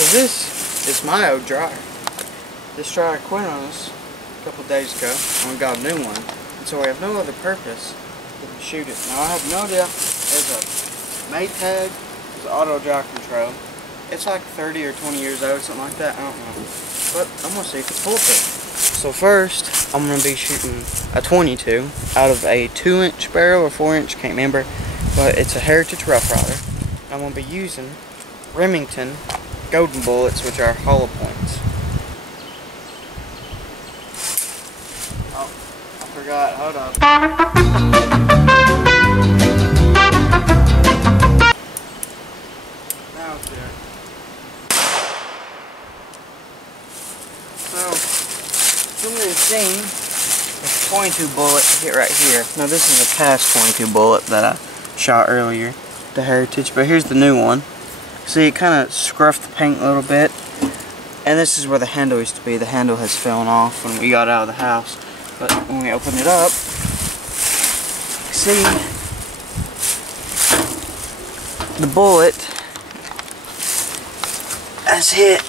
So this is my old dryer. This dryer quit on us a couple days ago, and we got a new one. And so we have no other purpose than to shoot it. Now I have no idea. There's a Maytag, there's an auto dry control. It's like 30 or 20 years old, something like that. I don't know. But I'm gonna see if it's foolproof. So first, I'm gonna be shooting a 22 out of a 2-inch barrel or 4-inch, can't remember. But it's a Heritage Rough Rider. I'm gonna be using Remington golden bullets, which are hollow points. Oh, I forgot. Hold on. Now it's there. So, something you've seen is a 22 bullet hit right here. Now this is a past 22 bullet that I shot earlier, the Heritage, but here's the new one. See, it kind of scruffed the paint a little bit, and this is where the handle used to be. The handle has fallen off when we got out of the house, but when we open it up, see, the bullet has hit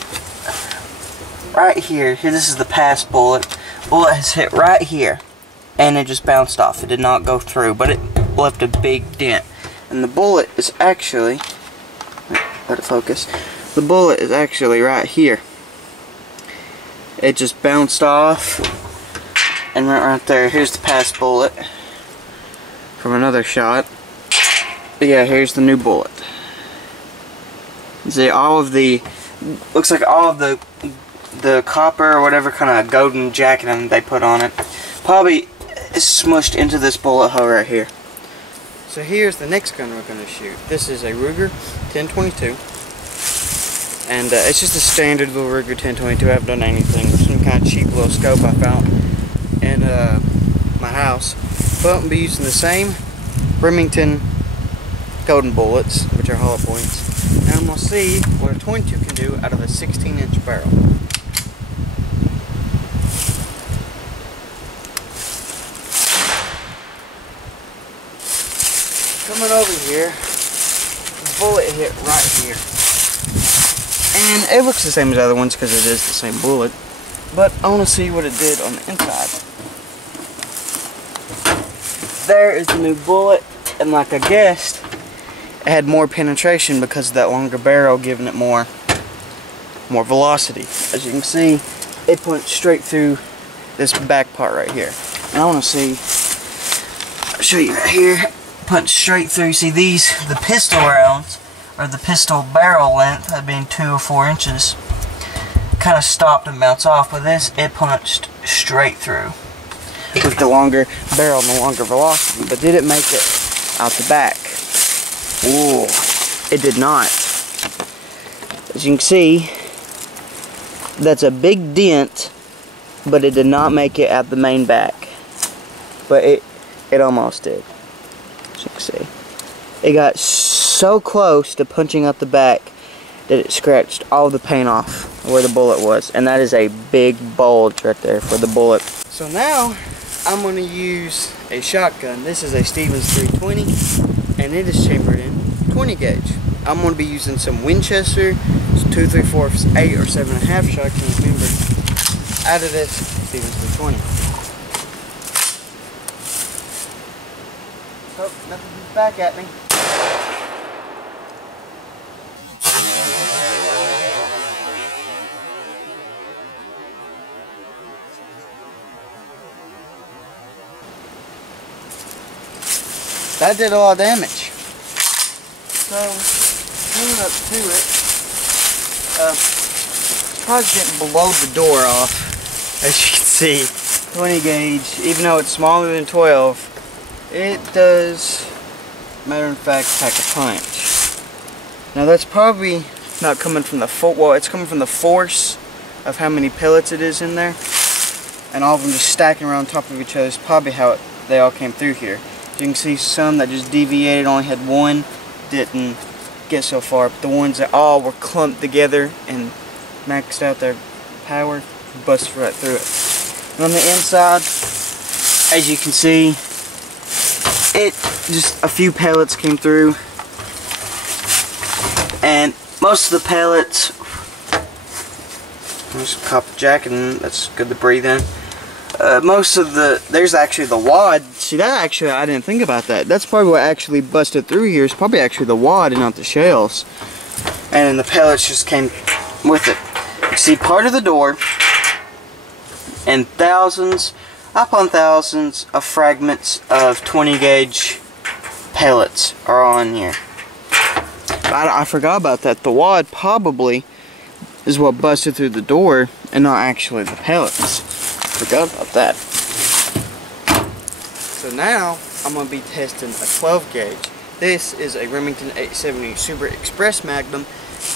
right here. Here, this is the past bullet. Bullet has hit right here, and it just bounced off. It did not go through, but it left a big dent. And the bullet is actually, let it focus, the bullet is actually right here. It just bounced off and went right there. Here's the past bullet from another shot. But yeah, here's the new bullet. See, all of the, looks like all of the copper or whatever kind of golden jacketing they put on it probably is smushed into this bullet hole right here. So here's the next gun we're going to shoot. This is a Ruger 1022, and it's just a standard little Ruger 1022. I haven't done anything. Some kind of cheap little scope I found in my house. But I'm going to be using the same Remington golden bullets, which are hollow points, and I'm going to see what a 22 can do out of a 16-inch barrel. Coming over here, the bullet hit right here. And it looks the same as other ones because it is the same bullet. But I want to see what it did on the inside. There is the new bullet, and like I guessed, it had more penetration because of that longer barrel, giving it more velocity. As you can see, it punched straight through this back part right here. And I want to see, I'll show you right here. Punch straight through. See, these, the pistol rounds, or the pistol barrel length, that being 2 or 4 inches, kind of stopped and bounced off. But this, it punched straight through with the longer barrel and the longer velocity. But did it make it out the back? Ooh, it did not. As you can see, that's a big dent, but it did not make it out the main back. But it almost did. As you can see, it got so close to punching out the back that it scratched all the paint off where the bullet was, and that is a big bulge right there for the bullet. So now I'm going to use a shotgun. This is a Stevens 320, and it is chambered in 20 gauge. I'm going to be using some Winchester, 2 3/4, 8 or 7.5 shotgun, remember, out of this Stevens 320. Oh, nothing's back at me. That did a lot of damage. So, coming up to it, probably getting below the door off, as you can see. 20 gauge, even though it's smaller than 12, it does, matter of fact, pack a punch. Now that's probably not coming from the well, it's coming from the force of how many pellets it is in there, and all of them just stacking around top of each other is probably how they all came through here. You can see some that just deviated, only had one, didn't get so far, but the ones that all were clumped together and maxed out their power, busted right through it. And on the inside, as you can see, it just a few pellets came through, and most of the pellets There's a copper jacket, and that's good to breathe in. There's actually the wad. See, that actually, I didn't think about that. That's probably what actually busted through here. It's probably actually the wad and not the shells. And then the pellets just came with it. You see part of the door, and thousands upon thousands of fragments of 20 gauge pellets are on here. I forgot about that. The wad probably is what busted through the door and not actually the pellets. Forgot about that. So now I'm going to be testing a 12 gauge. This is a Remington 870 Super Express Magnum,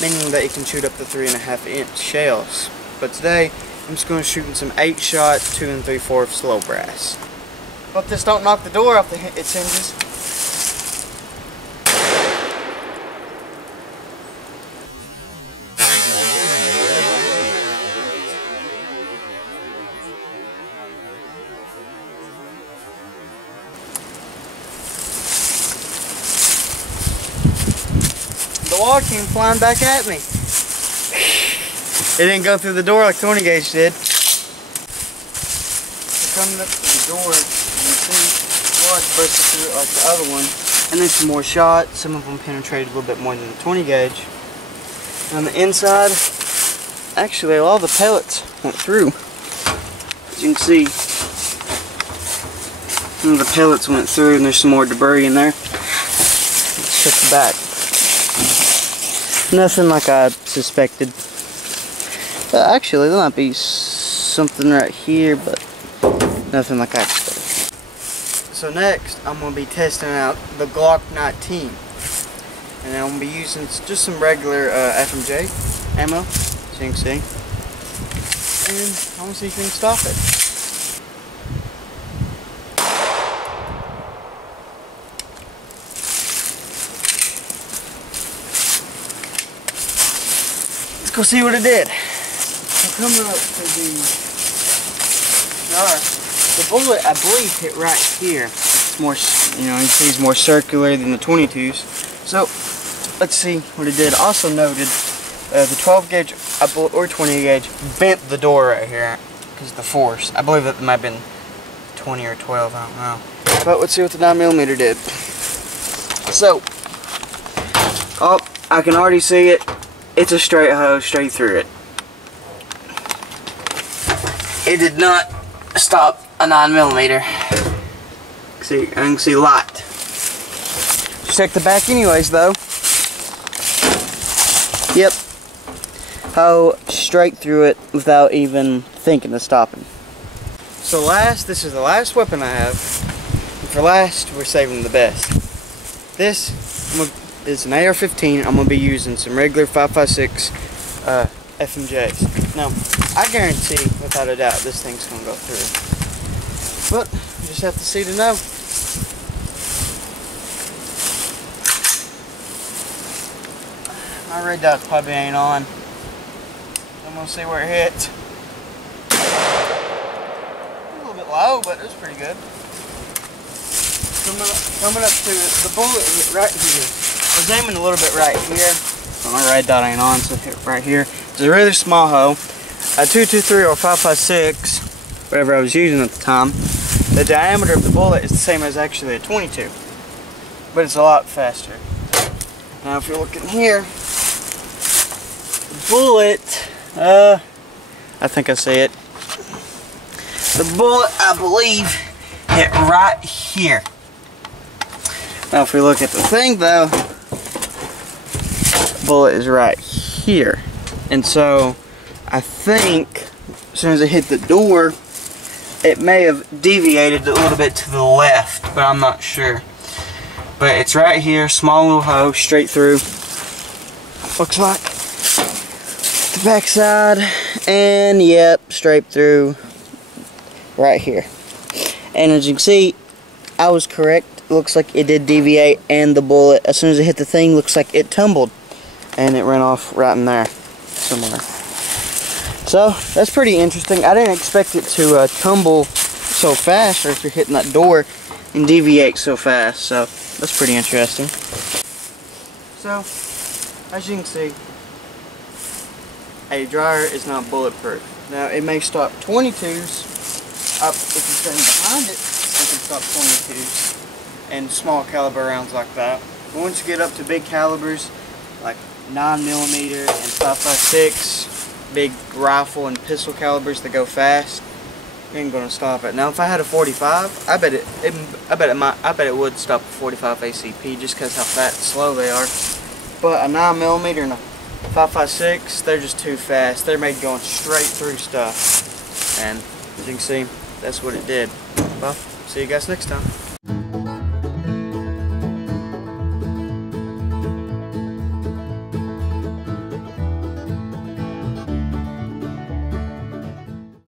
meaning that it can shoot up to 3.5 inch shells. But today I'm just going to shoot some 8-shot 2 3/4 slow brass. Hope this don't knock the door off its hinges. The wad came flying back at me. It didn't go through the door like 20 gauge did. So coming up to the door, you can see the wad busted through it like the other one. And then some more shot. Some of them penetrated a little bit more than the 20 gauge. And on the inside, actually a lot of the pellets went through. As you can see, some of the pellets went through, and there's some more debris in there. Let's check the back. Nothing like I suspected. Actually, there might be something right here, but nothing like I expected. So next, I'm going to be testing out the Glock 19. And I'm going to be using just some regular FMJ ammo, as you can see. And I want to see if we can stop it. Go see what it did. So coming up to the jar, the bullet I believe hit right here. It's more, you know, you see it's more circular than the 22s. So let's see what it did. Also noted the 12 gauge or 20 gauge bent the door right here because of the force. I believe that might have been 20 or 12. I don't know. But let's see what the 9mm did. So, oh, I can already see it. It's a straight hose straight through it. It did not stop a 9mm. See, I can see light. Check the back anyways though. Yep. Hose straight through it without even thinking of stopping. So this is the last weapon I have. And for last, we're saving the best. This is an AR-15. I'm going to be using some regular 5.56 FMJs. Now, I guarantee, without a doubt, this thing's going to go through. But, you just have to see to know. My red dot probably ain't on. I'm going to see where it hits. A little bit low, but it was pretty good. Coming up to it, the bullet hit right here. I was aiming a little bit right here. My red dot ain't on, so hit right here. It's a really small hoe. A 223 or 5.56, whatever I was using at the time. The diameter of the bullet is the same as actually a 22, but it's a lot faster. Now, if you're looking here, the bullet, I think I see it. The bullet, I believe, hit right here. Now, if we look at the thing, though, the bullet is right here. And so, I think, as soon as it hit the door, it may have deviated a little bit to the left, but I'm not sure. But it's right here, small little hoe, straight through. Looks like the back side, and yep, straight through, right here. And as you can see, I was correct. It looks like it did deviate, and the bullet, as soon as it hit the thing, looks like it tumbled, and it ran off right in there somewhere. So that's pretty interesting. I didn't expect it to tumble so fast, or if you're hitting that door and deviate so fast. So that's pretty interesting. So as you can see, a Drier is not bulletproof. Now it may stop 22s up if you stand behind it. It can stop 22s and small caliber rounds like that. But once you get up to big calibers like 9mm and 5.56, big rifle and pistol calibers that go fast, you ain't gonna stop it. Now if I had a 45, I bet it would stop a 45 ACP just because how fast and slow they are. But a 9mm and a 5.56, they're just too fast. They're made going straight through stuff. And as you can see, that's what it did. Well, see you guys next time.